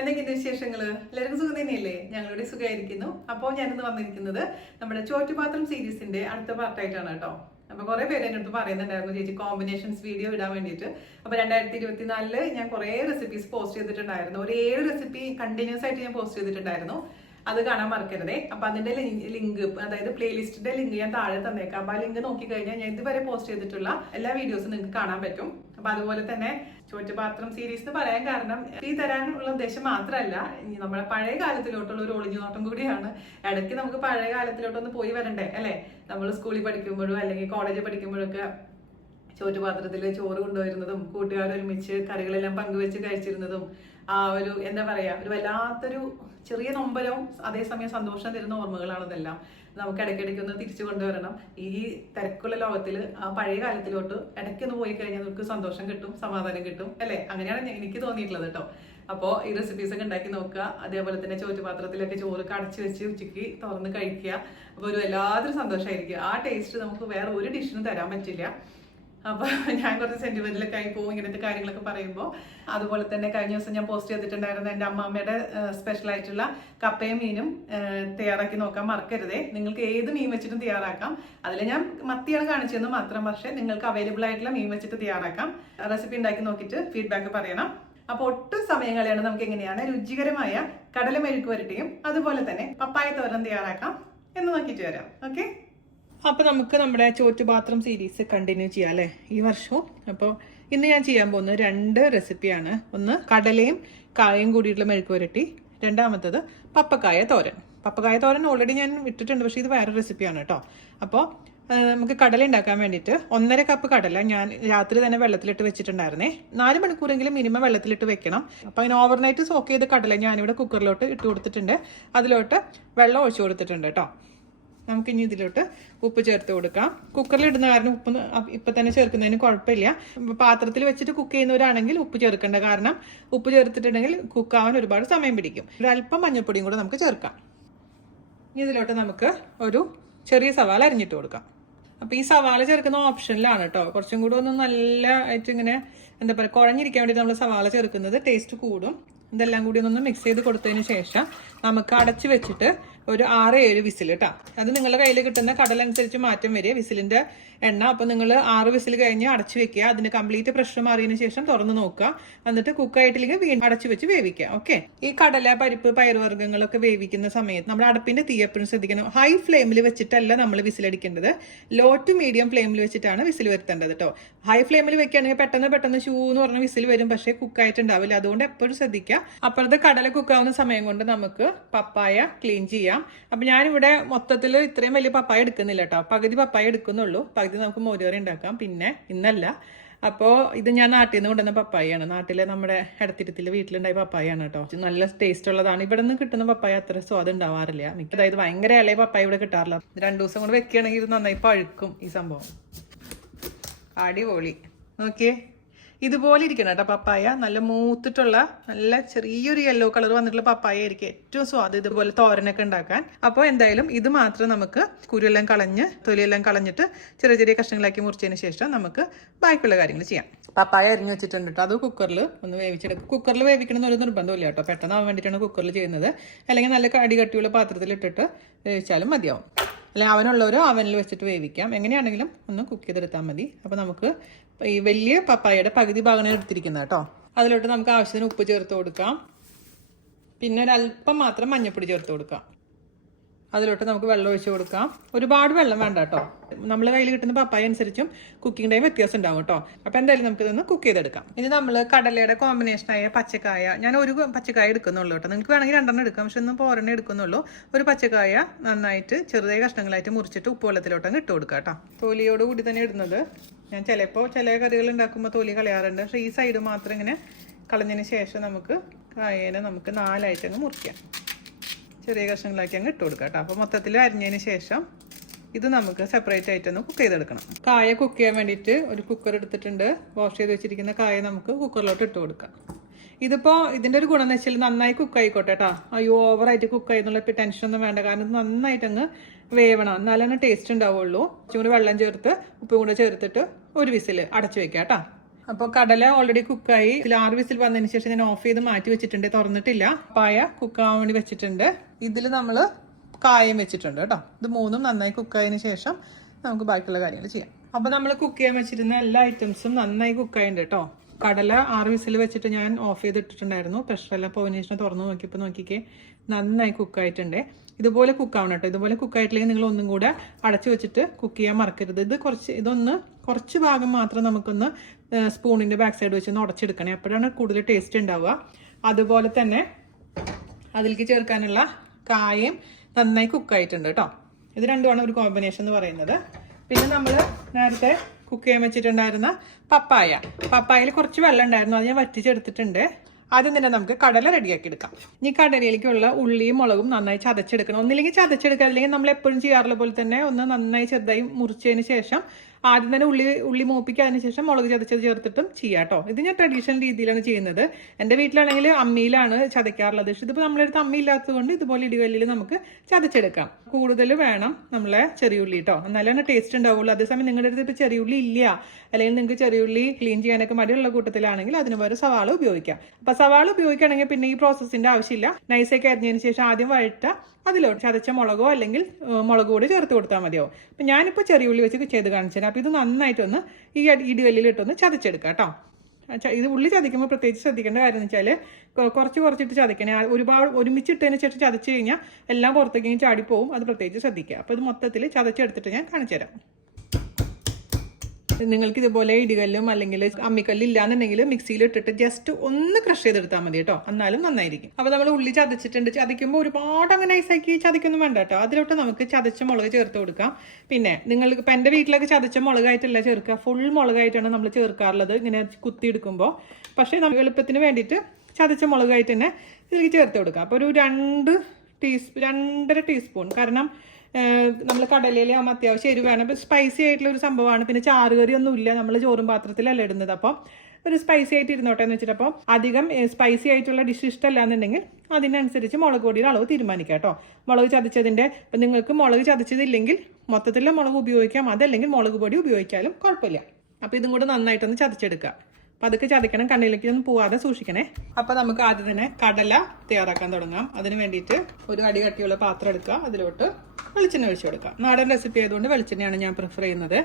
എന്തൊക്കെയുണ്ട് വിശേഷങ്ങള്? എല്ലാവർക്കും സുഖം തന്നെയല്ലേ? ഞങ്ങളുടെ സുഖമായിരിക്കുന്നു. അപ്പോൾ ഞാനിന്ന് വന്നിരിക്കുന്നത് നമ്മുടെ ചോറ്റുപാത്രം സീരീസിന്റെ അടുത്ത പാർട്ടായിട്ടാണ് കേട്ടോ. അപ്പൊ കുറെ പേര് എൻ്റെ അടുത്ത് പറയുന്നുണ്ടായിരുന്നു ചേച്ചി കോമ്പിനേഷൻസ് വീഡിയോ ഇടാൻ വേണ്ടിയിട്ട്. അപ്പൊ 2024 ഞാൻ കുറെ റെസിപ്പീസ് പോസ്റ്റ് ചെയ്തിട്ടുണ്ടായിരുന്നു. ഒരു 7 റെസിപ്പി കണ്ടിന്യൂസ് ആയിട്ട് ഞാൻ പോസ്റ്റ് ചെയ്തിട്ടുണ്ടായിരുന്നു. അത് കാണാൻ മറക്കരുതേ. അപ്പൊ അതിന്റെ ലിങ്ക്, അതായത് പ്ലേലിസ്റ്റിന്റെ ലിങ്ക് ഞാൻ താഴെ തന്നേക്കാം. അപ്പൊ ആ ലിങ്ക് നോക്കിക്കഴിഞ്ഞാൽ ഞാൻ ഇതുവരെ പോസ്റ്റ് ചെയ്തിട്ടുള്ള എല്ലാ വീഡിയോസും നിങ്ങൾക്ക് കാണാൻ പറ്റും. അപ്പൊ അതുപോലെ തന്നെ ചോറ്റുപാത്രം സീരീസ് എന്ന് പറയാൻ കാരണം ഈ തരാനുള്ള ഉദ്ദേശം മാത്രമല്ല, നമ്മുടെ പഴയ കാലത്തിലോട്ടുള്ള ഒരു ഒളിഞ്ഞുനോട്ടം കൂടിയാണ്. ഇടയ്ക്ക് നമുക്ക് പഴയ കാലത്തിലോട്ടൊന്ന് പോയി വരണ്ടേ അല്ലെ? നമ്മൾ സ്കൂളിൽ പഠിക്കുമ്പോഴും അല്ലെങ്കിൽ കോളേജിൽ പഠിക്കുമ്പോഴൊക്കെ ചോറ്റുപാത്രത്തിൽ ചോറ് കൊണ്ടുവരുന്നതും കൂട്ടുകാരൊരുമിച്ച് കറികളെല്ലാം പങ്കുവെച്ച് കഴിച്ചിരുന്നതും ആ ഒരു എന്താ പറയാ, ഒരു വല്ലാത്തൊരു ചെറിയ നൊമ്പരവും അതേസമയം സന്തോഷം തരുന്ന ഓർമ്മകളാണ് ഇതെല്ലാം. നമുക്ക് ഇടയ്ക്കിടയ്ക്ക് ഒന്ന് തിരിച്ചു കൊണ്ടുവരണം. ഈ തിരക്കുള്ള ലോകത്തിൽ ആ പഴയ കാലത്തിലോട്ട് ഇടയ്ക്കൊന്ന് പോയി കഴിഞ്ഞാൽ നമുക്ക് സന്തോഷം കിട്ടും, സമാധാനം കിട്ടും അല്ലെ? അങ്ങനെയാണ് എനിക്ക് തോന്നിയിട്ടുള്ളത് കേട്ടോ. അപ്പോൾ ഈ റെസിപ്പീസ് ഒക്കെ ഉണ്ടാക്കി നോക്കുക. അതേപോലെ തന്നെ ചോറ്റുപാത്രത്തിലൊക്കെ ചോറ് കടച്ചു വെച്ച് ഉച്ചയ്ക്ക് തുറന്ന് കഴിക്കുക. അപ്പോൾ ഒരു വല്ലാത്തൊരു സന്തോഷമായിരിക്കും. ആ ടേസ്റ്റ് നമുക്ക് വേറെ ഒരു ഡിഷിനും തരാൻ പറ്റില്ല. അപ്പൊ ഞാൻ കുറച്ച് സെന്റിമെന്റിലൊക്കെ ആയി പോകും ഇങ്ങനത്തെ കാര്യങ്ങളൊക്കെ പറയുമ്പോൾ. അതുപോലെ തന്നെ കഴിഞ്ഞ ദിവസം ഞാൻ പോസ്റ്റ് ചെയ്തിട്ടുണ്ടായിരുന്ന എൻ്റെ അമ്മാമ്മയുടെ സ്പെഷ്യൽ ആയിട്ടുള്ള കപ്പയും മീനും തയ്യാറാക്കി നോക്കാൻ മറക്കരുതേ. നിങ്ങൾക്ക് ഏത് മീൻ വെച്ചിട്ടും തയ്യാറാക്കാം. അതിൽ ഞാൻ മത്തിയാണ് കാണിച്ചതെന്ന് മാത്രം, പക്ഷേ നിങ്ങൾക്ക് അവൈലബിൾ ആയിട്ടുള്ള മീൻ വെച്ചിട്ട് തയ്യാറാക്കാം. റെസിപ്പി ഉണ്ടാക്കി നോക്കിയിട്ട് ഫീഡ്ബാക്ക് പറയണം. അപ്പോൾ ഒട്ടും സമയം കളയാണ്. നമുക്ക് എങ്ങനെയാണ് രുചികരമായ കടല മെഴുക്ക് വരട്ടിയും അതുപോലെ തന്നെ പപ്പായ തോരൻ തയ്യാറാക്കാം എന്ന് നോക്കിയിട്ട് വരാം. ഓക്കെ, അപ്പൊ നമുക്ക് നമ്മുടെ ചോറ്റുപാത്രം സീരീസ് കണ്ടിന്യൂ ചെയ്യാം അല്ലെ ഈ വർഷവും. അപ്പോൾ ഇന്ന് ഞാൻ ചെയ്യാൻ പോകുന്നത് 2 റെസിപ്പിയാണ്. ഒന്ന് കടലയും കായയും കൂടിയിട്ടുള്ള മെഴുക്ക് പുരട്ടി, രണ്ടാമത്തത് പപ്പക്കായ തോരൻ. പപ്പക്കായ തോരൻ ഓൾറെഡി ഞാൻ ഇട്ടിട്ടുണ്ട്, പക്ഷേ ഇത് വേറെ റെസിപ്പിയാണ് കേട്ടോ. അപ്പോൾ നമുക്ക് കടല ഉണ്ടാക്കാൻ വേണ്ടിയിട്ട് 1.5 കപ്പ് കടല ഞാൻ രാത്രി തന്നെ വെള്ളത്തിലിട്ട് വെച്ചിട്ടുണ്ടായിരുന്നേ. 4 മണിക്കൂറെങ്കിലും മിനിമം വെള്ളത്തിലിട്ട് വെക്കണം. അപ്പോൾ അതിന് ഓവർനൈറ്റ് സോക്ക് ചെയ്ത കടല ഞാനിവിടെ കുക്കറിലോട്ട് ഇട്ട് കൊടുത്തിട്ടുണ്ട്. അതിലോട്ട് വെള്ളം ഒഴിച്ചു കൊടുത്തിട്ടുണ്ട് കേട്ടോ. നമുക്കിനി ഇതിലോട്ട് ഉപ്പ് ചേർത്ത് കൊടുക്കാം. കുക്കറിൽ ഇടുന്ന കാരണം ഉപ്പ് ഇപ്പം തന്നെ ചേർക്കുന്നതിന് കുഴപ്പമില്ല. പാത്രത്തിൽ വെച്ചിട്ട് കുക്ക് ചെയ്യുന്നവരാണെങ്കിൽ ഉപ്പ് ചേർക്കേണ്ട, കാരണം ഉപ്പ് ചേർത്തിട്ടുണ്ടെങ്കിൽ കുക്കാവാൻ ഒരുപാട് സമയം പിടിക്കും. ഒരല്പം മഞ്ഞൾപ്പൊടിയും കൂടെ നമുക്ക് ചേർക്കാം. ഇനി ഇതിലോട്ട് നമുക്ക് ഒരു ചെറിയ സവാള അരിഞ്ഞിട്ട് കൊടുക്കാം. അപ്പോൾ ഈ സവാള ചേർക്കുന്ന ഓപ്ഷനിലാണ് കേട്ടോ. കുറച്ചും കൂടെ ഒന്ന് നല്ല ആയിട്ട് ഇങ്ങനെ എന്താ പറയുക, കുഴഞ്ഞിരിക്കാൻ വേണ്ടി നമ്മൾ സവാള ചേർക്കുന്നത് ടേസ്റ്റ് കൂടും. ഇതെല്ലാം കൂടി ഒന്ന് മിക്സ് ചെയ്ത് കൊടുത്തതിന് ശേഷം നമുക്ക് അടച്ചു വെച്ചിട്ട് ഒരു 6-7 വിസിൽ കേട്ടോ. അത് നിങ്ങളുടെ കയ്യിൽ കിട്ടുന്ന കടലനുസരിച്ച് മാറ്റം വരിക വിസിലിന്റെ എണ്ണ. അപ്പോൾ നിങ്ങൾ 6 വിസിൽ കഴിഞ്ഞ് അടച്ചു വെക്കുക. അതിന് കംപ്ലീറ്റ് പ്രഷർ മാറിയതിനു ശേഷം തുറന്ന് നോക്കുക. എന്നിട്ട് കുക്കായിട്ടില്ലെങ്കിൽ വീണ്ടും അടച്ചു വെച്ച് വേവിക്കുക. ഓക്കെ, ഈ കടല, പരിപ്പ്, പയറുവർഗ്ഗങ്ങളൊക്കെ വേവിക്കുന്ന സമയത്ത് നമ്മുടെ അടുപ്പിന്റെ തീ എപ്പോഴും ശ്രദ്ധിക്കണം. ഹൈ ഫ്ലെയിമിൽ വെച്ചിട്ടല്ല നമ്മൾ വിസിലടിക്കേണ്ടത്. ലോ ടു മീഡിയം ഫ്ലെയിമിൽ വെച്ചിട്ടാണ് വിസിൽ വരുത്തേണ്ടത് കേട്ടോ. ഹൈ ഫ്ലെയിമിൽ വെക്കുകയാണെങ്കിൽ പെട്ടെന്ന് ഷൂ എന്ന് പറഞ്ഞ വിസിൽ വരും, പക്ഷേ കുക്കായിട്ടുണ്ടാവില്ല. അതുകൊണ്ട് എപ്പോഴും ശ്രദ്ധിക്കുക. അപ്പുറത്തെ കടല കുക്കാവുന്ന സമയം കൊണ്ട് നമുക്ക് പപ്പായ ക്ലീൻ ചെയ്യാം. അപ്പൊ ഞാനിവിടെ മൊത്തത്തിൽ ഇത്രയും വലിയ പപ്പായ എടുക്കുന്നില്ല കേട്ടോ. പകുതി പപ്പായ എടുക്കുന്നുള്ളൂ. പകുതി നമുക്ക് മോരുകറി ഉണ്ടാക്കാം. പിന്നെ ഇന്നല്ല. അപ്പോൾ ഇത് ഞാൻ നാട്ടിൽ നിന്ന് കൊണ്ടുവന്ന പപ്പായാണ്. നാട്ടിലെ നമ്മുടെ ഇടത്തിരുത്തിൽ വീട്ടിലുണ്ടായ പപ്പായാണ് കേട്ടോ. നല്ല ടേസ്റ്റ് ഉള്ളതാണ്. ഇവിടെ നിന്ന് കിട്ടുന്ന പപ്പായ അത്ര സ്വാദ് ഉണ്ടാവാറില്ല. അതായത് ഭയങ്കര ഇളയ പപ്പായ ഇവിടെ കിട്ടാറില്ല. 2 ദിവസം കൊണ്ട് വെക്കുകയാണെങ്കിൽ ഇത് നന്നായി പഴുക്കും ഈ സംഭവം. അടിപൊളി. ഓക്കെ, ഇതുപോലെ ഇരിക്കണം കേട്ടോ പപ്പായ. നല്ല മൂത്തിട്ടുള്ള നല്ല ചെറിയൊരു യെല്ലോ കളർ വന്നിട്ടുള്ള പപ്പായ ആയിരിക്കും ഏറ്റവും സ്വാദ് ഇതുപോലെ തോരനൊക്കെ ഉണ്ടാക്കാൻ. അപ്പോൾ എന്തായാലും ഇത് മാത്രം നമുക്ക് കുരുവെല്ലാം കളഞ്ഞ് തൊലിയെല്ലാം കളഞ്ഞിട്ട് ചെറിയ ചെറിയ കഷ്ണങ്ങളാക്കി മുറിച്ചതിന് ശേഷം നമുക്ക് ബാക്കിയുള്ള കാര്യങ്ങൾ ചെയ്യാം. പപ്പായ അരിഞ്ഞു വെച്ചിട്ടുണ്ട് കേട്ടോ. അത് കുക്കറിൽ ഒന്ന് വേവിച്ചെടുക്കും. കുക്കറിൽ വേവിക്കണം ഒരു നിർബന്ധമില്ല കേട്ടോ. പെട്ടെന്നാവാൻ വേണ്ടിയിട്ടാണ് കുക്കറിൽ ചെയ്യുന്നത്. അല്ലെങ്കിൽ നല്ല കട്ടിയുള്ള പാത്രത്തിൽ ഇട്ടിട്ട് വേവിച്ചാലും മതിയാവും. അല്ലെങ്കിൽ അവനുള്ളവരോ അവനിൽ വെച്ചിട്ട് വേവിക്കാം. എങ്ങനെയാണെങ്കിലും ഒന്ന് കുക്ക് ചെയ്തെടുത്താൽ മതി. അപ്പോൾ നമുക്ക് ഈ വലിയ പപ്പായയുടെ പകുതി ഭാഗമാണ് എടുത്തിരിക്കുന്നത് കേട്ടോ. അതിലോട്ട് നമുക്ക് ആവശ്യത്തിന് ഉപ്പ് ചേർത്ത് കൊടുക്കാം. പിന്നെ ഒരല്പം മാത്രം മഞ്ഞൾപ്പൊടി ചേർത്ത് കൊടുക്കാം. അതിലോട്ട് നമുക്ക് വെള്ളം ഒഴിച്ച് കൊടുക്കാം. ഒരുപാട് വെള്ളം വേണ്ട കേട്ടോ. നമ്മളെ കയ്യിൽ കിട്ടുന്ന പപ്പായ അനുസരിച്ചും കുക്കിംഗ് ടൈം വ്യത്യാസം ഉണ്ടാവും കേട്ടോ. അപ്പോൾ എന്തായാലും നമുക്ക് ഇതൊന്ന് കുക്ക് ചെയ്തെടുക്കാം. ഇനി നമ്മൾ കടലയുടെ കോമ്പിനേഷനായ പച്ചക്കായ, ഞാൻ ഒരു പച്ചക്കായ എടുക്കുന്നുള്ളൂ കേട്ടോ. നിങ്ങൾക്ക് വേണമെങ്കിൽ 2 എടുക്കാം, പക്ഷെ ഒന്നും 4 എടുക്കുന്നുള്ളൂ. ഒരു പച്ചക്കായ നന്നായിട്ട് ചെറുതായ കഷ്ണങ്ങളായിട്ട് മുറിച്ചിട്ട് ഉപ്പ് വെള്ളത്തിലോട്ടങ്ങ് ഇട്ട് കൊടുക്കുക കേട്ടോ. തൊലിയോട് കൂടി തന്നെ ഇടുന്നത്. ഞാൻ ചിലപ്പോൾ ചില കറികൾ ഉണ്ടാക്കുമ്പോൾ തൊലി കളയാറുണ്ട്. പക്ഷേ ഈ സൈഡ് മാത്രം ഇങ്ങനെ കളഞ്ഞതിന് ശേഷം നമുക്ക് കായേനെ നമുക്ക് 4 ആയിട്ടങ്ങ് മുറിക്കാം. ചെറിയ കഷ്ണങ്ങളാക്കി അങ്ങ് ഇട്ട് കൊടുക്കാം കേട്ടോ. അപ്പോൾ മൊത്തത്തിൽ അരിഞ്ഞതിന് ശേഷം ഇത് നമുക്ക് സെപ്പറേറ്റ് ആയിട്ടൊന്ന് കുക്ക് ചെയ്തെടുക്കണം. കായ കുക്ക് ചെയ്യാൻ വേണ്ടിയിട്ട് ഒരു കുക്കർ എടുത്തിട്ടുണ്ട്. വാഷ് ചെയ്ത് വെച്ചിരിക്കുന്ന കായ നമുക്ക് കുക്കറിലോട്ട് ഇട്ട് കൊടുക്കാം. ഇതിപ്പോൾ ഇതിൻ്റെ ഒരു ഗുണം എന്ന് വെച്ചാൽ നന്നായി കുക്ക് ആയിക്കോട്ടെ കേട്ടോ. അയ്യോ ഓവറായിട്ട് കുക്ക് ആയിരുന്നുള്ള ടെൻഷനൊന്നും വേണ്ട. കാരണം ഇത് നന്നായിട്ടങ്ങ് വേവണം, എന്നാലാണ് ടേസ്റ്റ് ഉണ്ടാവുള്ളൂ. കുറച്ചും കൂടി വെള്ളം ചേർത്ത് ഉപ്പും കൂടെ ചേർത്തിട്ട് ഒരു വിസിൽ അടച്ചു വെക്കാം കേട്ടോ. അപ്പോൾ കടല ഓൾറെഡി കുക്കായി 6 വിസിൽ വന്നതിന് ശേഷം ഞാൻ ഓഫ് ചെയ്ത് മാറ്റി വെച്ചിട്ടുണ്ട്, തുറന്നിട്ടില്ല. പായ കുക്കാവാൻ വേണ്ടി വെച്ചിട്ടുണ്ട്. ഇതിൽ നമ്മൾ കായം വെച്ചിട്ടുണ്ട് കേട്ടോ. ഇത് മൂന്നും നന്നായി കുക്കായതിനു ശേഷം നമുക്ക് ബാക്കിയുള്ള കാര്യങ്ങൾ ചെയ്യാം. അപ്പോൾ നമ്മൾ കുക്ക് ചെയ്യാൻ വെച്ചിരുന്ന എല്ലാ ഐറ്റംസും നന്നായി കുക്കായിട്ടുണ്ട് കേട്ടോ. കടല 6 വിസിൽ വെച്ചിട്ട് ഞാൻ ഓഫ് ചെയ്തിട്ടുണ്ടായിരുന്നു. പ്രഷറെല്ലാം പോയിനേഷനെ തുറന്ന് നോക്കിയപ്പോൾ നോക്കിക്കേ നന്നായി കുക്കായിട്ടുണ്ട്. ഇതുപോലെ കുക്കാവണം കേട്ടോ. ഇതുപോലെ കുക്കായിട്ടില്ലെങ്കിൽ നിങ്ങൾ ഒന്നും കൂടെ അടച്ചു വെച്ചിട്ട് കുക്ക് ചെയ്യാൻ മറക്കരുത്. കുറച്ച് ഭാഗം മാത്രം നമുക്കൊന്ന് സ്പൂണിൻ്റെ ബാക്ക് സൈഡ് വെച്ചൊന്ന് ഉടച്ചെടുക്കണേ, അപ്പോഴാണ് കൂടുതൽ ടേസ്റ്റ് ഉണ്ടാവുക. അതുപോലെ തന്നെ അതിലേക്ക് ചേർക്കാനുള്ള കായം നന്നായി കുക്കായിട്ടുണ്ട് കേട്ടോ. ഇത് രണ്ടുമാണ് ഒരു കോമ്പിനേഷൻ എന്ന് പറയുന്നത്. പിന്നെ നമ്മൾ നേരത്തെ കുക്ക് ചെയ്യാൻ വെച്ചിട്ടുണ്ടായിരുന്ന പപ്പായയിൽ കുറച്ച് വെള്ളം ഉണ്ടായിരുന്നു, അത് ഞാൻ വറ്റിച്ചെടുത്തിട്ടുണ്ട്. ആദ്യം തന്നെ നമുക്ക് കടല റെഡിയാക്കി എടുക്കാം. ഇനി കടലയിലേക്കുള്ള ഉള്ളിയും മുളകും നന്നായി ചതച്ചെടുക്കണം. ഒന്നില്ലെങ്കിൽ ചതച്ചെടുക്കുക, അല്ലെങ്കിൽ നമ്മൾ എപ്പോഴും ചെയ്യാറുള്ള പോലെ തന്നെ ഒന്ന് നന്നായി ചെറുതായി മുറിച്ചതിന് ശേഷം ആദ്യം തന്നെ ഉള്ളി മൂപ്പിക്കാതിന് ശേഷം മുളക് ചതച്ചത് ചേർത്തിട്ടും ചെയ്യാം കേട്ടോ. ഇത് ഞാൻ ട്രഡീഷണൽ രീതിയിലാണ് ചെയ്യുന്നത്. എൻ്റെ വീട്ടിലാണെങ്കിൽ അമ്മിയിലാണ് ചതയ്ക്കാറുള്ളത്. പക്ഷെ ഇതിപ്പോൾ നമ്മുടെ അടുത്ത് അമ്മി ഇല്ലാത്തത് കൊണ്ട് ഇതുപോലെ ഇടിവല്ലിൽ നമുക്ക് ചതച്ചെടുക്കാം. കൂടുതൽ വേണം നമ്മളെ ചെറിയുള്ളി കേട്ടോ, എന്നാലാണ് ടേസ്റ്റ് ഉണ്ടാവുള്ളൂ. അതേസമയം നിങ്ങളുടെ അടുത്ത് ഇപ്പോൾ ചെറിയുള്ളി ഇല്ല, അല്ലെങ്കിൽ നിങ്ങൾക്ക് ചെറിയുള്ളി ക്ലീൻ ചെയ്യാനൊക്കെ മടിയുള്ള കൂട്ടത്തിലാണെങ്കിൽ അതിന് പകരം സവാള ഉപയോഗിക്കാം. അപ്പം സവാള ഉപയോഗിക്കുകയാണെങ്കിൽ പിന്നെ ഈ പ്രോസസ്സിൻ്റെ ആവശ്യമില്ല. നൈസൊക്കെ അരിഞ്ഞതിന് ശേഷം ആദ്യം വഴറ്റുക, അതിലോട്ട് ചതച്ച മുളകോ അല്ലെങ്കിൽ മുളക് പൊടി ചേർത്ത് കൊടുത്താൽ മതിയാവും. അപ്പം ഞാനിപ്പോൾ ചെറിയുള്ളി വെച്ച് ചെയ്ത് കാണിച്ചു തരാം. അപ്പോൾ ഇത് നന്നായിട്ടൊന്ന് ഈ ഇടിവല്ലിലിട്ടൊന്ന് ചതച്ചെടുക്കാം കേട്ടോ. ഇത് ഉള്ളി ചതയ്ക്കുമ്പോൾ പ്രത്യേകിച്ച് ശ്രദ്ധിക്കേണ്ട കാര്യം എന്ന് വെച്ചാൽ കുറച്ചിട്ട് ചതക്കണേ. ഒരുപാട് ഒരുമിച്ചിട്ടതിന് ശേഷം ചതച്ച് കഴിഞ്ഞാൽ എല്ലാം പുറത്തേക്ക് ചാടിപ്പോവും. അത് പ്രത്യേകിച്ച് ശ്രദ്ധിക്കുക. അപ്പോൾ ഇത് മൊത്തത്തിൽ ചതച്ചെടുത്തിട്ട് ഞാൻ കാണിച്ചു തരാം. നിങ്ങൾക്ക് ഇതുപോലെ ഇടികല്ലും അല്ലെങ്കിൽ അമ്മിക്കല്ലും ഇല്ലാന്നുണ്ടെങ്കിൽ മിക്സിയിൽ ഇട്ടിട്ട് ജസ്റ്റ് ഒന്ന് ക്രഷ് ചെയ്തെടുത്താൽ മതി കേട്ടോ, എന്നാലും നന്നായിരിക്കും. അപ്പോൾ നമ്മൾ ഉള്ളി ചതച്ചിട്ടുണ്ട്. ചതയ്ക്കുമ്പോൾ ഒരുപാട് അങ്ങനെ ഐസാക്കി ചതയ്ക്കൊന്നും വേണ്ട കേട്ടോ. അതിലോട്ട് നമുക്ക് ചതച്ച മുളക് ചേർത്ത് കൊടുക്കാം. പിന്നെ നിങ്ങൾക്ക് ഇപ്പം എൻ്റെ വീട്ടിലൊക്കെ ചതച്ച മുളകായിട്ടല്ല ചേർക്കുക, ഫുൾ മുളകായിട്ടാണ് നമ്മൾ ചേർക്കാറുള്ളത് ഇങ്ങനെ കുത്തിയെടുക്കുമ്പോൾ. പക്ഷേ നമുക്ക് എളുപ്പത്തിന് വേണ്ടിയിട്ട് ചതച്ച മുളകായിട്ട് തന്നെ ഇതിലേക്ക് ചേർത്ത് കൊടുക്കാം. അപ്പോൾ ഒരു 2.5 ടീസ്പൂൺ. കാരണം നമ്മൾ കടലയിലാകുമ്പോൾ അത്യാവശ്യം എരിവാണ്. അപ്പോൾ സ്പൈസി ആയിട്ടുള്ള ഒരു സംഭവമാണ്. പിന്നെ ചാറുകറി ഒന്നും ഇല്ല, നമ്മൾ ചോറും പാത്രത്തിലല്ല ഇടുന്നത്. അപ്പം ഒരു സ്പൈസി ആയിട്ട് ഇരുന്നോട്ടെ എന്ന് വെച്ചിട്ട്. അപ്പം അധികം സ്പൈസി ആയിട്ടുള്ള ഡിഷ് ഇഷ്ടമല്ല എന്നുണ്ടെങ്കിൽ അതിനനുസരിച്ച് മുളക് പൊടിയുടെ അളവ് തീരുമാനിക്കാം കേട്ടോ. മുളക് ചതച്ചതിൻ്റെ ഇപ്പം നിങ്ങൾക്ക് മുളക് ചതച്ചതില്ലെങ്കിൽ മൊത്തത്തിലുള്ള മുളക് ഉപയോഗിക്കാം, അതല്ലെങ്കിൽ മുളക് പൊടി ഉപയോഗിച്ചാലും കുഴപ്പമില്ല. അപ്പോൾ ഇതും കൂടെ നന്നായിട്ടൊന്ന് ചതച്ചെടുക്കുക. അപ്പം അതൊക്കെ ചതക്കണം, കണ്ണിലേക്ക് ഒന്നും പോവാതെ സൂക്ഷിക്കണേ. അപ്പം നമുക്ക് ആദ്യം തന്നെ കടല തയ്യാറാക്കാൻ തുടങ്ങാം. അതിന് വേണ്ടിയിട്ട് ഒരു അടി കട്ടിയുള്ള പാത്രം എടുക്കുക, അതിലോട്ട് വെളിച്ചെണ്ണ ഒഴിച്ചു കൊടുക്കുക. നാടൻ റെസിപ്പി ആയതുകൊണ്ട് വെളിച്ചെണ്ണയാണ് ഞാൻ പ്രിഫർ ചെയ്യുന്നത്.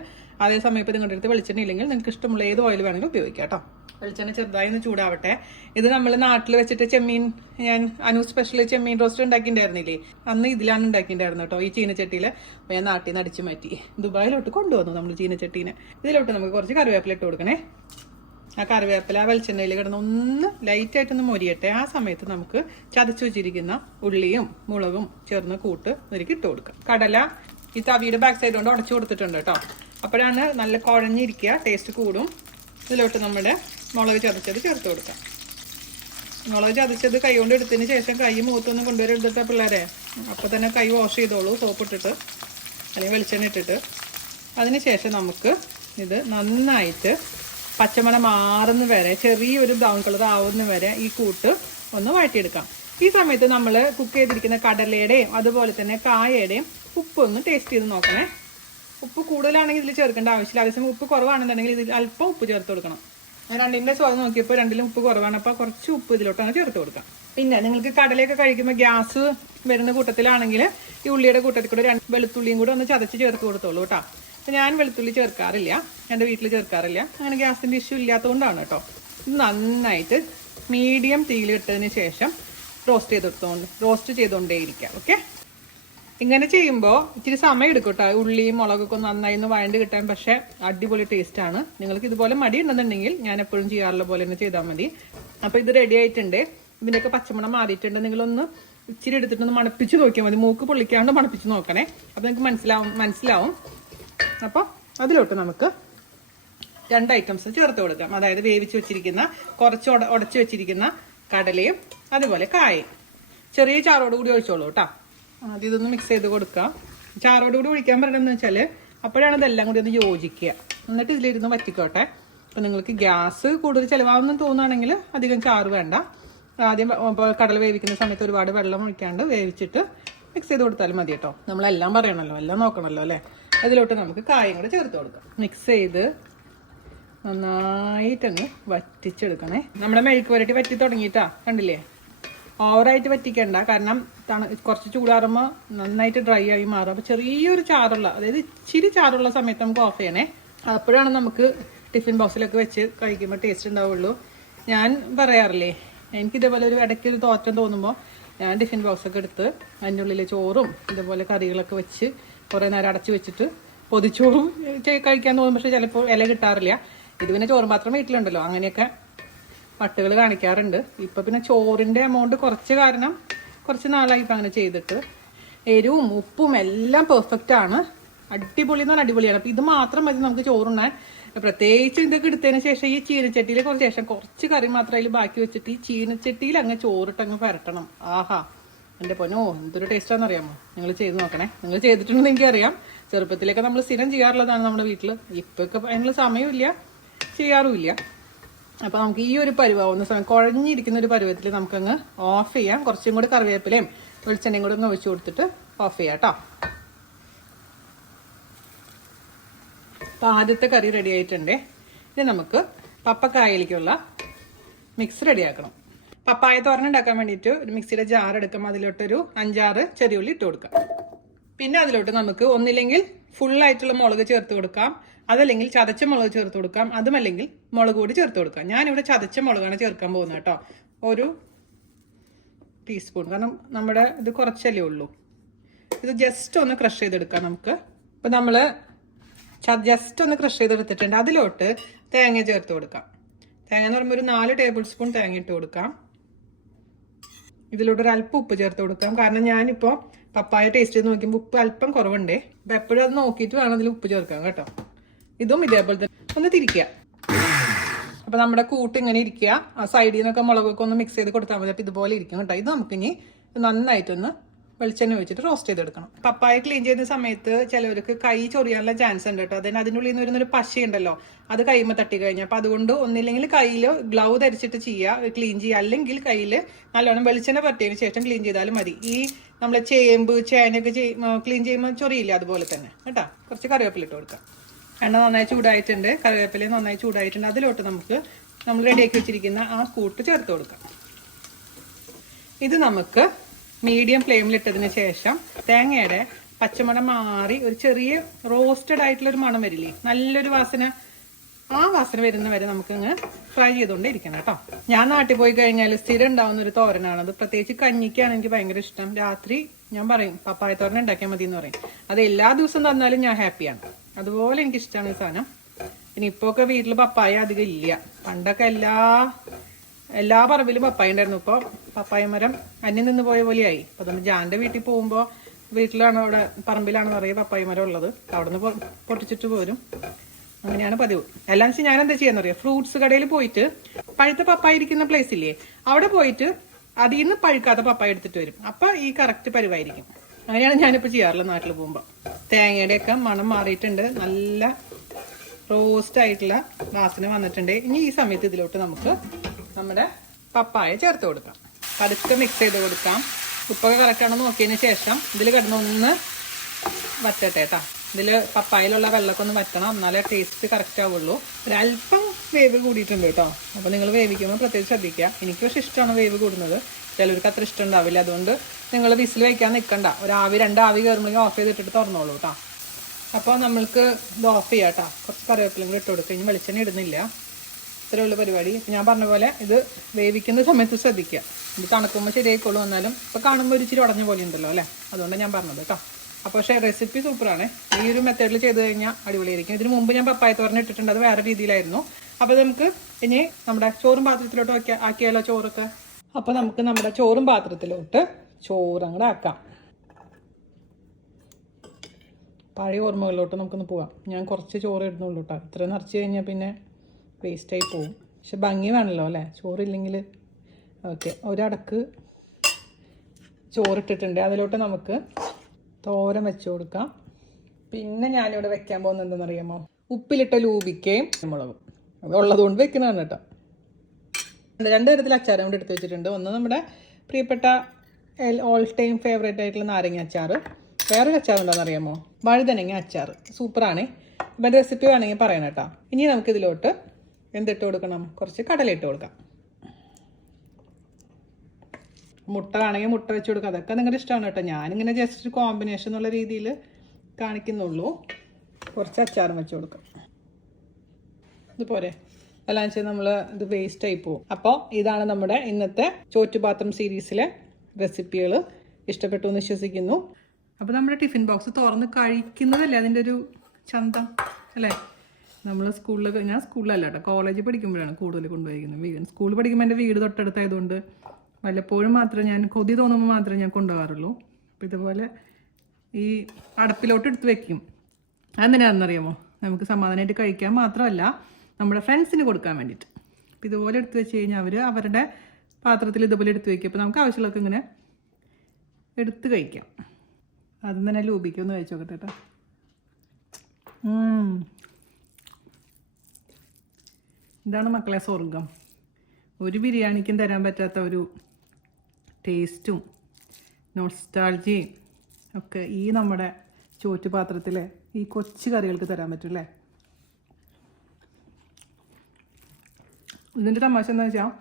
അതേസമയം ഇപ്പോൾ നിങ്ങളുടെ അടുത്ത് വെളിച്ചെണ്ണ ഇല്ലെങ്കിൽ നിങ്ങൾക്ക് ഇഷ്ടമുള്ള ഏത് ഓയിൽ വേണമെങ്കിലും ഉപയോഗിക്കാം കേട്ടോ. വെളിച്ചെണ്ണ ചെറുതായി ഒന്ന് ചൂടാവട്ടെ. ഇത് നമ്മൾ നാട്ടിൽ വെച്ചിട്ട് ചെമ്മീൻ, ഞാൻ അനു സ്പെഷ്യൽ ചെമ്മീൻ റോസ്റ്റ് ഉണ്ടാക്കിയിട്ടുണ്ടായിരുന്നില്ലേ, അന്ന് ഇതിലാണ് ഉണ്ടാക്കിയിട്ടുണ്ടായിരുന്നു കേട്ടോ, ഈ ചീനച്ചട്ടിയിൽ. അപ്പോൾ ഞാൻ നാട്ടിൽ നിന്ന് അടിച്ചു മാറ്റി ദുബായിലോട്ട് കൊണ്ടുവന്നു നമ്മൾ ചീനച്ചട്ടീനെ. ഇതിലോട്ട് നമുക്ക് കുറച്ച് കറിവേപ്പില ഇട്ട് കൊടുക്കണേ. ആ കറിവേപ്പില വെളിച്ചെണ്ണയിൽ കിടന്ന് ഒന്ന് ലൈറ്റായിട്ടൊന്ന് മൊരിയട്ടെ. ആ സമയത്ത് നമുക്ക് ചതച്ചു വെച്ചിരിക്കുന്ന ഉള്ളിയും മുളകും ചേർന്ന് ഇതിലേക്ക് ഇട്ട് കൊടുക്കാം. കടല ഈ തവിയുടെ ബാക്ക് സൈഡ് കൊണ്ട് ഉടച്ചു കൊടുത്തിട്ടുണ്ട് കേട്ടോ. അപ്പോഴാണ് നല്ല കുഴഞ്ഞിരിക്കുക, ടേസ്റ്റ് കൂടും. ഇതിലോട്ട് നമ്മുടെ മുളക് ചതച്ചത് ചേർത്ത് കൊടുക്കാം. മുളക് ചതച്ചത് കൈ കൊണ്ട് എടുത്തതിന് ശേഷം കൈ മുഖത്തൊന്നും കൊണ്ടുവരെടുത്തിട്ട പിള്ളേരെ അപ്പോൾ തന്നെ കൈ വാഷ് ചെയ്തോളൂ, സോപ്പ് ഇട്ടിട്ട് അല്ലെങ്കിൽ വെളിച്ചെണ്ണ ഇട്ടിട്ട്. അതിന് ശേഷം നമുക്ക് ഇത് നന്നായിട്ട് പച്ചമണം മാറുന്ന വരെ, ചെറിയൊരു ബ്രൗൺ കളർ ആവുന്ന വരെ ഈ കൂട്ട് ഒന്ന് വഴറ്റിയെടുക്കാം. ഈ സമയത്ത് നമ്മൾ കുക്ക് ചെയ്തിരിക്കുന്ന കടലയുടെയും അതുപോലെ തന്നെ കായയുടെയും ഉപ്പ് ഒന്ന് ടേസ്റ്റ് ചെയ്ത് നോക്കണേ. ഉപ്പ് കൂടുതലാണെങ്കിൽ ഇതിൽ ചേർക്കേണ്ട ആവശ്യമില്ല. അതേസമയം ഉപ്പ് കുറവാണെന്നുണ്ടെങ്കിൽ ഇതിൽ അല്പം ഉപ്പ് ചേർത്ത് കൊടുക്കണം. ഞാൻ രണ്ടിൻ്റെ സ്വാദം നോക്കിയപ്പോൾ രണ്ടിലും ഉപ്പ് കുറവാണ്. അപ്പോൾ കുറച്ച് ഉപ്പ് ഇതിലോട്ടാണ് ചേർത്ത് കൊടുക്കാം. പിന്നെ നിങ്ങൾക്ക് കടലയൊക്കെ കഴിക്കുമ്പോൾ ഗ്യാസ് വരുന്ന കൂട്ടത്തിലാണെങ്കിൽ ഈ ഉള്ളിയുടെ കൂട്ടത്തിൽ കൂടെ 2 വെളുത്തുള്ളിയും കൂടെ ഒന്ന് ചതച്ച് ചേർത്ത് കൊടുത്തോളൂ കേട്ടോ. അപ്പം ഞാൻ വെളുത്തുള്ളി ചേർക്കാറില്ല, എൻ്റെ വീട്ടിൽ ചേർക്കാറില്ല. അങ്ങനെ ഗ്യാസിൻ്റെ ഇഷ്യൂ ഇല്ലാത്തതുകൊണ്ടാണ് കേട്ടോ. ഇത് നന്നായിട്ട് മീഡിയം തീയിലിട്ടതിന് ശേഷം റോസ്റ്റ് ചെയ്തുകൊണ്ടേയിരിക്കാം. ഓക്കെ, ഇങ്ങനെ ചെയ്യുമ്പോൾ ഇച്ചിരി സമയം എടുക്കും കേട്ടോ. ഉള്ളിയും മുളകൊക്കെ നന്നായി ഒന്ന് വഴണ്ട് കിട്ടാൻ. പക്ഷേ അടിപൊളി ടേസ്റ്റാണ്. നിങ്ങൾക്ക് ഇതുപോലെ മടി ഉണ്ടെന്നുണ്ടെങ്കിൽ ഞാൻ എപ്പോഴും ചെയ്യാറുള്ള പോലെ തന്നെ ചെയ്താൽ മതി. അപ്പോൾ ഇത് റെഡി ആയിട്ടുണ്ട്. ഇതിൻ്റെയൊക്കെ പച്ചമണം മാറിയിട്ടുണ്ട്. നിങ്ങളൊന്ന് ഇച്ചിരി എടുത്തിട്ടൊന്ന് മണപ്പിച്ച് നോക്കിയാൽ മതി. മൂക്ക് പൊള്ളിക്കാണ്ട് മണപ്പിച്ച് നോക്കണേ. അപ്പോൾ നിങ്ങൾക്ക് മനസ്സിലാവും. അപ്പോൾ അതിലോട്ട് നമുക്ക് 2 ഐറ്റംസ് ചേർത്ത് കൊടുക്കാം. അതായത് വേവിച്ച് വെച്ചിരിക്കുന്ന കുറച്ച് ഉടച്ച് വെച്ചിരിക്കുന്ന കടലയും അതുപോലെ കായയും. ചെറിയ ചാറോട് കൂടി ഒഴിച്ചോളൂ കേട്ടോ. ആദ്യം ഇതൊന്ന് മിക്സ് ചെയ്ത് കൊടുക്കാം. ചാറോട് കൂടി ഒഴിക്കാൻ പറയണമെന്ന് വെച്ചാൽ അപ്പോഴാണ് ഇതെല്ലാം കൂടി ഒന്ന് യോജിക്കുക. എന്നിട്ട് ഇതിലിരുന്ന് വറ്റിക്കോട്ടെ. അപ്പോൾ നിങ്ങൾക്ക് ഗ്യാസ് കൂടുതൽ ചിലവാകുമെന്ന് തോന്നുകയാണെങ്കിൽ അധികം ചാറ് വേണ്ട. ആദ്യം കടല വേവിക്കുന്ന സമയത്ത് ഒരുപാട് വെള്ളം ഒഴിക്കാണ്ട് വേവിച്ചിട്ട് മിക്സ് ചെയ്ത് കൊടുത്താലും മതി കേട്ടോ. നമ്മളെല്ലാം പറയണമല്ലോ, എല്ലാം നോക്കണമല്ലോ അല്ലേ. അതിലോട്ട് നമുക്ക് കായം കൂടെ ചേർത്ത് കൊടുക്കാം. മിക്സ് ചെയ്ത് നന്നായിട്ടങ്ങ് വറ്റിച്ചെടുക്കണേ. നമ്മുടെ മെഴുക്ക് പുരട്ടി വറ്റി തുടങ്ങിയിട്ടാ, കണ്ടില്ലേ? ഓവറായിട്ട് വറ്റിക്കണ്ട, കാരണം കുറച്ച് ചൂടാറുമ്പോൾ നന്നായിട്ട് ഡ്രൈ ആയി മാറും. അപ്പോൾ ചെറിയൊരു ചാറുള്ള, അതായത് ഇച്ചിരി ചാറുള്ള സമയത്ത് നമുക്ക് ഓഫ് ചെയ്യണേ. അപ്പോഴാണ് നമുക്ക് ടിഫിൻ ബോക്സിലൊക്കെ വെച്ച് കഴിക്കുമ്പോൾ ടേസ്റ്റ് ഉണ്ടാവുള്ളൂ. ഞാൻ പറയാറില്ലേ, എനിക്കിതേപോലെ ഒരു ഇടയ്ക്കൊരു തോറ്റം തോന്നുമ്പോൾ ഞാൻ ടിഫിൻ ബോക്സൊക്കെ എടുത്ത് അതിൻ്റെ ഉള്ളിൽ ചോറും ഇതേപോലെ കറികളൊക്കെ വെച്ച് കുറേ നേരം അടച്ച് വെച്ചിട്ട് പൊതിച്ചോറും കഴിക്കാൻ തോന്നും. പക്ഷേ ചിലപ്പോൾ ഇല കിട്ടാറില്ല. ഇത് പിന്നെ ചോറും പാത്രം വീട്ടിലുണ്ടല്ലോ, അങ്ങനെയൊക്കെ വട്ടുകൾ കാണിക്കാറുണ്ട്. ഇപ്പം പിന്നെ ചോറിൻ്റെ എമൗണ്ട് കുറച്ച് കാരണം കുറച്ച് നാളായി ഇപ്പം അങ്ങനെ ചെയ്തിട്ട്. എരിവും ഉപ്പും എല്ലാം പെർഫെക്റ്റ് ആണ്. അടിപൊളി എന്ന് പറഞ്ഞാൽ അടിപൊളിയാണ്. അപ്പം ഇത് മാത്രം മതി നമുക്ക് ചോറുണ്ണാൻ. പ്രത്യേകിച്ച് ഇതൊക്കെ എടുത്തതിന് ശേഷം ഈ ചീനച്ചട്ടിയിൽ കുറച്ച് കറി മാത്രം അതിൽ ബാക്കി വെച്ചിട്ട് ഈ ചീനച്ചട്ടിയിൽ അങ്ങ് ചോറിട്ടങ്ങ് പരട്ടണം. ആഹാ, എൻ്റെ പൊന്നോ, എന്തൊരു ടേസ്റ്റാണെന്ന് അറിയാമോ? നിങ്ങൾ ചെയ്ത് നോക്കണേ. നിങ്ങൾ ചെയ്തിട്ടുണ്ടെന്ന് എനിക്കറിയാം. ചെറുപ്പത്തിലൊക്കെ നമ്മൾ സ്ഥിരം ചെയ്യാറുള്ളതാണ് നമ്മുടെ വീട്ടിൽ. ഇപ്പൊക്കെ അതിനുള്ള സമയമില്ല, ചെയ്യാറുമില്ല. അപ്പോൾ നമുക്ക് ഈ ഒരു പരുവാവുന്ന സമയം, കുഴഞ്ഞിരിക്കുന്ന ഒരു പരുവത്തിൽ നമുക്കങ്ങ് ഓഫ് ചെയ്യാം. കുറച്ചും കൂടി കറിവേപ്പിലയും വെളിച്ചെണ്ണയും കൂടി ഒന്ന് ഒഴിച്ചു കൊടുത്തിട്ട് ഓഫ് ചെയ്യാം കേട്ടോ. അപ്പോൾ ആദ്യത്തെ കറി റെഡി ആയിട്ടുണ്ടേ. ഇനി നമുക്ക് പപ്പക്കായയിലേക്കുള്ള മിക്സ് റെഡിയാക്കണം. പപ്പായ തോരൻ ഉണ്ടാക്കാൻ വേണ്ടിയിട്ട് ഒരു മിക്സിയുടെ ജാർ എടുക്കാം. അതിലോട്ടൊരു 5-6 ചെറിയുള്ളി ഇട്ട് കൊടുക്കാം. പിന്നെ അതിലോട്ട് നമുക്ക് ഒന്നില്ലെങ്കിൽ ഫുള്ളായിട്ടുള്ള മുളക് ചേർത്ത് കൊടുക്കാം, അതല്ലെങ്കിൽ ചതച്ച മുളക് ചേർത്ത് കൊടുക്കാം, അതുമല്ലെങ്കിൽ മുളക് പൊടി ചേർത്ത് കൊടുക്കാം. ഞാനിവിടെ ചതച്ച മുളകാണ് ചേർക്കാൻ പോകുന്നത് കേട്ടോ. 1 ടീസ്പൂൺ, കാരണം നമ്മുടെ ഇത് കുറച്ചല്ലേ ഉള്ളൂ. ഇത് ജസ്റ്റ് ഒന്ന് ക്രഷ് ചെയ്തെടുക്കാം നമുക്ക്. ഇപ്പം നമ്മൾ ജസ്റ്റ് ഒന്ന് ക്രഷ് ചെയ്തെടുത്തിട്ടുണ്ട്. അതിലോട്ട് തേങ്ങ ചേർത്ത് കൊടുക്കാം. തേങ്ങ എന്ന് പറയുമ്പോൾ ഒരു 4 ടേബിൾ സ്പൂൺ തേങ്ങ ഇട്ട് കൊടുക്കാം. ഇതിലോട്ട് ഒരു അല്പം ഉപ്പ് ചേർത്ത് കൊടുക്കാം. കാരണം ഞാനിപ്പോൾ പപ്പായ ടേസ്റ്റ് ചെയ്ത് നോക്കുമ്പോൾ ഉപ്പ് അല്പം കുറവുണ്ടേ. അപ്പം എപ്പോഴും അത് നോക്കിയിട്ട് വേണം അതിൽ ഉപ്പ് ചേർക്കാം കേട്ടോ. ഇതും ഇതേപോലെ തന്നെ ഒന്ന് തിരിക്കുക. അപ്പം നമ്മുടെ കൂട്ട് ഇങ്ങനെ ഇരിക്കുക. ആ സൈഡിൽ നിന്നൊക്കെ മുളകൊക്കെ ഒന്ന് മിക്സ് ചെയ്ത് കൊടുത്താൽ മതി. അപ്പം ഇതുപോലെ ഇരിക്കും കേട്ടോ. ഇത് നമുക്കിനി നന്നായിട്ടൊന്ന് വെളിച്ചെണ്ണ വെച്ചിട്ട് റോസ്റ്റ് ചെയ്തെടുക്കണം. പപ്പായ ക്ലീൻ ചെയ്യുന്ന സമയത്ത് ചിലവർക്ക് കൈ ചൊറിയാനുള്ള ചാൻസ് ഉണ്ട് കേട്ടോ. അതിന് അതിനുള്ളിൽ നിന്ന് വരുന്നൊരു പശയുണ്ടല്ലോ, അത് കൈമ തട്ടി കഴിഞ്ഞാൽ. അപ്പം അതുകൊണ്ട് ഒന്നില്ലെങ്കിൽ കയ്യിൽ ഗ്ലൗ ധരിച്ചിട്ട് ചെയ്യുക, ക്ലീൻ ചെയ്യുക. അല്ലെങ്കിൽ കയ്യിൽ നല്ലോണം വെളിച്ചെണ്ണ പറ്റിയതിന് ശേഷം ക്ലീൻ ചെയ്താലും മതി. ഈ നമ്മളെ ചേമ്പ് ചേനയൊക്കെ ക്ലീൻ ചെയ്യുമ്പോൾ ചൊറിയില്ല, അതുപോലെ തന്നെ കേട്ടോ. കുറച്ച് കറിവേപ്പില ഇട്ട് കൊടുക്കാം. എണ്ണ നന്നായി ചൂടായിട്ടുണ്ട്, കറിവേപ്പില നന്നായി ചൂടായിട്ടുണ്ട്. അതിലോട്ട് നമുക്ക് നമ്മൾ റെഡിയാക്കി വെച്ചിരിക്കുന്ന ആ കൂട്ട് ചേർത്ത് കൊടുക്കാം. ഇത് നമുക്ക് മീഡിയം ഫ്ലെയിമിലിട്ടതിന് ശേഷം തേങ്ങയുടെ പച്ചമണം മാറി ഒരു ചെറിയ റോസ്റ്റഡ് ആയിട്ടുള്ളൊരു മണം വരില്ലേ, നല്ലൊരു വാസന, ആ വാസന വരുന്ന വരെ നമുക്കങ്ങ് ഫ്രൈ ചെയ്തുകൊണ്ട് ഇരിക്കണം കേട്ടോ. ഞാൻ നാട്ടിൽ പോയി കഴിഞ്ഞാൽ സ്ഥിരം ഉണ്ടാവുന്ന ഒരു തോരനാണത്. പ്രത്യേകിച്ച് കഞ്ഞിക്കാണ് എനിക്ക് ഭയങ്കര ഇഷ്ടം. രാത്രി ഞാൻ പറയും പപ്പായ തോരൻ ഉണ്ടാക്കിയാൽ മതി എന്ന് പറയും. അത് എല്ലാ ദിവസവും തന്നാലും ഞാൻ ഹാപ്പിയാണ്. അതുപോലെ എനിക്കിഷ്ടമാണ് ഈ സാധനം. പിന്നെ ഇപ്പോൾ ഒക്കെ വീട്ടിൽ പപ്പായ അധികം ഇല്ല. പണ്ടൊക്കെ എല്ലാ പറമ്പിലും പപ്പായ ഉണ്ടായിരുന്നു. ഇപ്പോൾ പപ്പായ മരം അന്യം നിന്ന് പോയ പോലെയായി. അപ്പോൾ നമ്മൾ ജാൻ്റെ വീട്ടിൽ പോകുമ്പോൾ വീട്ടിലാണ്, അവിടെ പറമ്പിലാണ് നിറയെ പപ്പായ മരം ഉള്ളത്. അവിടെ നിന്ന് പൊട്ടിച്ചിട്ട് പോരും. അങ്ങനെയാണ് പതിവ്. എല്ലാം വെച്ചാൽ ഞാൻ എന്താ ചെയ്യാന്നറിയാം, ഫ്രൂട്ട്സ് കടയിൽ പോയിട്ട് പഴുത്ത പപ്പായ ഇരിക്കുന്ന പ്ലേസ് ഇല്ലേ, അവിടെ പോയിട്ട് അതിൽ നിന്ന് പഴുക്കാത്ത പപ്പായ എടുത്തിട്ട് വരും. അപ്പം ഈ കറക്റ്റ് പരിവായിരിക്കും. അങ്ങനെയാണ് ഞാനിപ്പോൾ ചെയ്യാറുള്ളത് നാട്ടിൽ പോകുമ്പോൾ. തേങ്ങയുടെയൊക്കെ മണം മാറിയിട്ടുണ്ട്, നല്ല റോസ്റ്റ് ആയിട്ടുള്ള വാസന വന്നിട്ടുണ്ട്. ഇനി ഈ സമയത്ത് ഇതിലോട്ട് നമുക്ക് നമ്മുടെ പപ്പായ ചേർത്ത് കൊടുക്കാം. പതുക്കെ മിക്സ് ചെയ്ത് കൊടുക്കാം. ഉപ്പൊക്കെ കറക്റ്റാണെന്ന് നോക്കിയതിന് ശേഷം ഇതിൽ കിടന്നൊന്ന് വറ്റട്ടെ കേട്ടോ. ഇതിൽ പപ്പായയിലുള്ള വെള്ളമൊക്കെ ഒന്ന് വറ്റണം, എന്നാലേ ടേസ്റ്റ് കറക്റ്റ് ആവുള്ളൂ. ഒരല്പം വേവ് കൂടിയിട്ടുണ്ട് കേട്ടോ. അപ്പോൾ നിങ്ങൾ വേവിക്കുമ്പോൾ പ്രത്യേകിച്ച് ശ്രദ്ധിക്കുക. എനിക്ക് പക്ഷേ ഇഷ്ടമാണ് വേവ് കൂടുന്നത്, ചിലർക്ക് അത്ര ഇഷ്ടം ഉണ്ടാവില്ല. അതുകൊണ്ട് നിങ്ങൾ വിസിൽ വയ്ക്കാൻ നിൽക്കണ്ട. ഒരാവി 2 ആവി കയറുമ്പോഴേക്കും ഓഫ് ചെയ്തിട്ടിട്ട് തുറന്നോളൂ കേട്ടോ. അപ്പോൾ നമ്മൾക്ക് ഇത് ഓഫ് ചെയ്യാം കേട്ടോ. കുറച്ച് കറിവേപ്പിലും കൂടി ഇട്ട് കൊടുക്കുക. ഇനി വെളിച്ചെണ്ണ ഇടുന്നില്ല. ഇത്രയുള്ള പരിപാടി. ഞാൻ പറഞ്ഞ പോലെ ഇത് വേവിക്കുന്ന സമയത്ത് ശ്രദ്ധിക്കുക. ഇത് തണുക്കുമ്പോൾ ശരിയായിക്കോളൂ. എന്നാലും ഇപ്പോൾ കാണുമ്പോൾ ഒരു ഇച്ചിരി ഉടഞ്ഞ പോലെ ഉണ്ടല്ലോ അല്ലേ, അതുകൊണ്ടാണ് ഞാൻ പറഞ്ഞത് കേട്ടോ. അപ്പോൾ പക്ഷേ റെസിപ്പി സൂപ്പറാണ്. ഈ ഒരു മെത്തേഡിൽ ചെയ്ത് കഴിഞ്ഞാൽ അടിപൊളിയായിരിക്കും. ഇതിന് മുമ്പ് ഞാൻ പപ്പായ തോരൻ ഇട്ടിട്ടുണ്ട്, അത് വേറെ രീതിയിലായിരുന്നു. അപ്പോൾ നമുക്ക് ഇനി നമ്മുടെ ചോറും പാത്രത്തിലോട്ട് ആക്കിയാലോ ചോറൊക്കെ. അപ്പോൾ നമുക്ക് നമ്മുടെ ചോറും പാത്രത്തിലോട്ട് ചോറങ്ങോട്ട് ആക്കാം. പഴയ ഓർമ്മകളിലോട്ട് നമുക്കൊന്ന് പോവാം. ഞാൻ കുറച്ച് ചോറ് ഇടുന്നുള്ളൂ കേട്ടോ. ഇത്ര നിറച്ച് കഴിഞ്ഞാൽ പിന്നെ വേസ്റ്റായി പോവും. പക്ഷെ ഭംഗി വേണമല്ലോ അല്ലേ, ചോറില്ലെങ്കിൽ. ഓക്കെ, ഒരടക്ക് ചോറിട്ടിട്ടുണ്ട്. അതിലോട്ട് നമുക്ക് തോരൻ വെച്ച് കൊടുക്കാം. പിന്നെ ഞാനിവിടെ വെക്കാൻ പോകുന്നത് എന്താണെന്നറിയാമോ, ഉപ്പിലിട്ട ലൂബിക്കയും മുളകും. അത് ഉള്ളതുകൊണ്ട് വെക്കുന്നതാണ് കേട്ടോ. 2 തരത്തിൽ അച്ചാറും കൂടി എടുത്ത് വെച്ചിട്ടുണ്ട്. ഒന്ന് നമ്മുടെ പ്രിയപ്പെട്ട ഓൾ ടൈം ഫേവറേറ്റ് ആയിട്ടുള്ള നാരങ്ങ അച്ചാർ. വേറൊരു അച്ചാർ എന്താണെന്നറിയാമോ, വഴുതനങ്ങ അച്ചാർ. സൂപ്പറാണ്. അപ്പം റെസിപ്പി വേണമെങ്കിൽ പറയണം കേട്ടോ. ഇനി നമുക്കിതിലോട്ട് എന്തിട്ട് കൊടുക്കണം? കുറച്ച് കടല ഇട്ട് കൊടുക്കാം. മുട്ട ആണെങ്കിൽ മുട്ട വെച്ച് കൊടുക്കാം. അതൊക്കെ നിങ്ങളുടെ ഇഷ്ടമാണ് കേട്ടോ. ഞാനിങ്ങനെ ജസ്റ്റ് കോമ്പിനേഷൻ എന്നുള്ള രീതിയിൽ കാണിക്കുന്നുള്ളൂ. കുറച്ച് അച്ചാറും വെച്ച് കൊടുക്കാം. ഇതുപോലെ എല്ലാം വെച്ചാൽ നമ്മൾ ഇത് വേസ്റ്റ് ആയി പോകും. അപ്പോൾ ഇതാണ് നമ്മുടെ ഇന്നത്തെ ചോറ്റുപാത്രം സീരീസിലെ റെസിപ്പികൾ. ഇഷ്ടപ്പെട്ടു എന്ന് വിശ്വസിക്കുന്നു. അപ്പോൾ നമ്മുടെ ടിഫിൻ ബോക്സ് തുറന്ന് കഴിക്കുന്നതല്ലേ അതിൻ്റെ ഒരു ചന്തം അല്ലേ? നമ്മൾ ഞാൻ സ്കൂളിലല്ല കേട്ടോ, കോളേജിൽ പഠിക്കുമ്പോഴാണ് കൂടുതൽ കൊണ്ടുപോയിരിക്കുന്നത്. സ്കൂളിൽ പഠിക്കുമ്പോൾ എൻ്റെ വീട് തൊട്ടടുത്തായതുകൊണ്ട് വല്ലപ്പോഴും മാത്രമേ ഞാൻ കൊതി തോന്നുമ്പോൾ മാത്രമേ ഞാൻ കൊണ്ടുപോകാറുള്ളൂ. അപ്പോൾ ഇതുപോലെ ഈ അടപ്പിലോട്ട് എടുത്ത് വെക്കും. അതെന്തിനാണെന്നറിയാമോ? നമുക്ക് സമാധാനമായിട്ട് കഴിക്കാൻ മാത്രമല്ല, നമ്മുടെ ഫ്രണ്ട്സിന് കൊടുക്കാൻ വേണ്ടിയിട്ട്. അപ്പോൾ ഇതുപോലെ എടുത്ത് വെച്ച് കഴിഞ്ഞാൽ അവർ അവരുടെ പാത്രത്തിൽ ഇതുപോലെ എടുത്ത് വയ്ക്കും. അപ്പോൾ നമുക്ക് ആവശ്യമുള്ളതൊക്കെ ഇങ്ങനെ എടുത്ത് കഴിക്കാം. അതും തന്നെ ലൂപിക്കൊന്ന് കഴിച്ചു നോക്കട്ടെ കേട്ടോ. ഇതാണ് മക്കളെ സ്വർഗം. ഒരു ബിരിയാണിക്കും തരാൻ പറ്റാത്ത ഒരു ടേസ്റ്റും നൊസ്റ്റാൾജിയും ഒക്കെ ഈ നമ്മുടെ ചോറ്റുപാത്രത്തിലെ ഈ കൊച്ചു കറികൾക്ക് തരാൻ പറ്റും അല്ലേ? ഇതിൻ്റെ തമാശ എന്താ വെച്ചാൽ,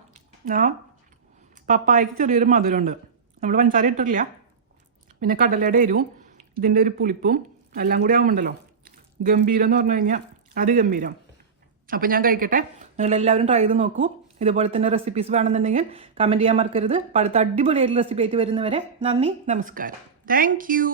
പപ്പായക്ക് ചെറിയൊരു മധുരമുണ്ട്. നമ്മൾ പഞ്ചസാര ഇട്ടിട്ടില്ല. പിന്നെ കടലയുടെ എരിവും ഇതിൻ്റെ ഒരു പുളിപ്പും എല്ലാം കൂടി ആകുമ്പോണ്ടല്ലോ ഗംഭീരം എന്ന് പറഞ്ഞു കഴിഞ്ഞാൽ അതിഗംഭീരം. അപ്പോൾ ഞാൻ കഴിക്കട്ടെ. നിങ്ങളെല്ലാവരും ട്രൈ ചെയ്ത് നോക്കൂ. ഇതുപോലെ തന്നെ റെസിപ്പീസ് വേണമെന്നുണ്ടെങ്കിൽ കമൻറ്റ് ചെയ്യാൻ മറക്കരുത്. അടുത്ത അടിപൊളിയായിട്ടുള്ള റെസിപ്പി ആയിട്ട് വരുന്നവരെ നന്ദി, നമസ്കാരം. Thank you.